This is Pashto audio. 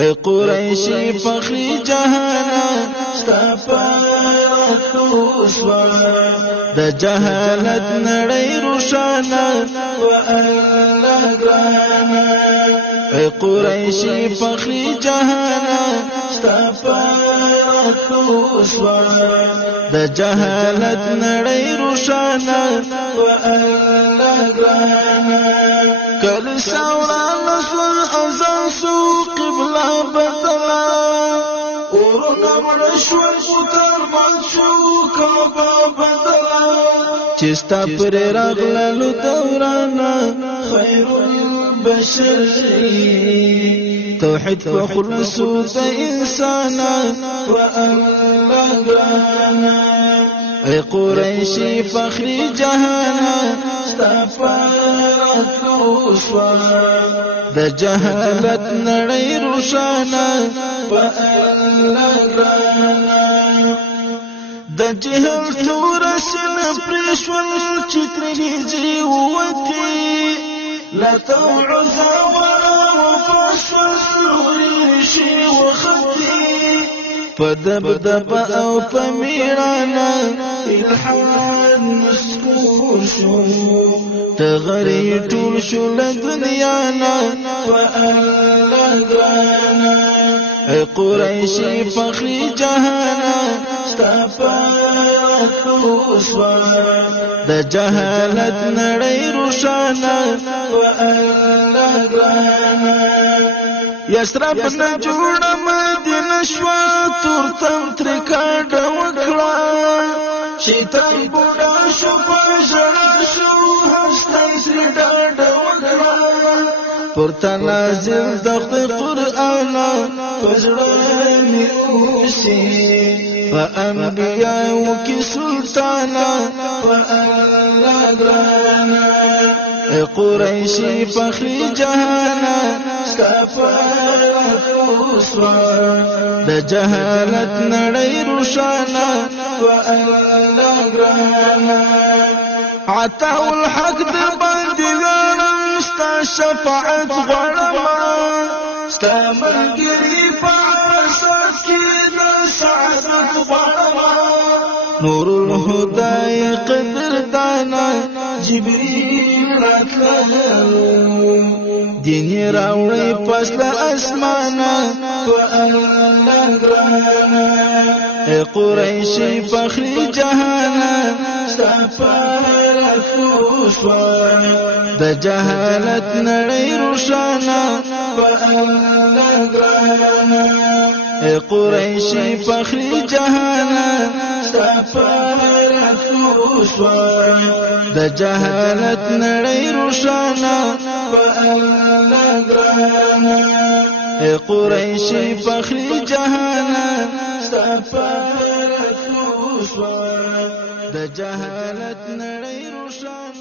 اے قریشی فخری جهانا ستاپاتو شوا د جهالت نړۍ روشانا و الله ګرانا اے قریشی فخری جهانا ستاپاتو شوا د جهالت نړۍ روشانا و الله ګرانا کل سوران سول ازان سو قبله بدلا ورنا مرشول پتر بادشو کعبه بدلا چستا پر راغللو دورانا خیر البشر توحید فخلصو دا انسانا و الله ګرانا اے قریشی فخری جهانا ستاپاتو شوا د جهالت نړۍ روشانا و الله ګرانا د جهل تور سن پرشول چترېږي وتی لا توعز ولا وفشل شي وخطي فدبدب او فميرانا الحاد مسكون شو تغري طول شو لدنيانا والله ګرانا اے قریشی فخری جهانا ستاپاتو شوا د جهالت نړۍ روشانا والله ګرانا یسرب نه جوړه مدینه شوا تورتم ترکاډه وکړه شیطان بوډا شو په ژړا شو هستی سری ډاډه وکړه پورته نازل د خدای قرآن په زړه مې اوسي په انبیاو کې سلطانا په الله ګرانا اے قریشی فخری جهانا ستاپاتو شوا د جهالت نړۍ روشانا و الله ګرانا عطاء الحق د باندې غواړم ستا شفاعت غواړم ستا ملګري په اساس کې د سعادت غواړم نور الهدى قدردانا جبريل راتلو دین راوړی پسل اسمانا و الله ګرانا اے قریشی فخری جهانا ستاپاتو شوا د جهالت نړۍ روشانا و الله ګرانا اے قریشی فخری جهانا ستاپاتو شوا د جهالت نړۍ روشانا و الله ګرانا اے قریشی فخری جهانا ستاپاتو شوا د جهالت نړۍ روشانا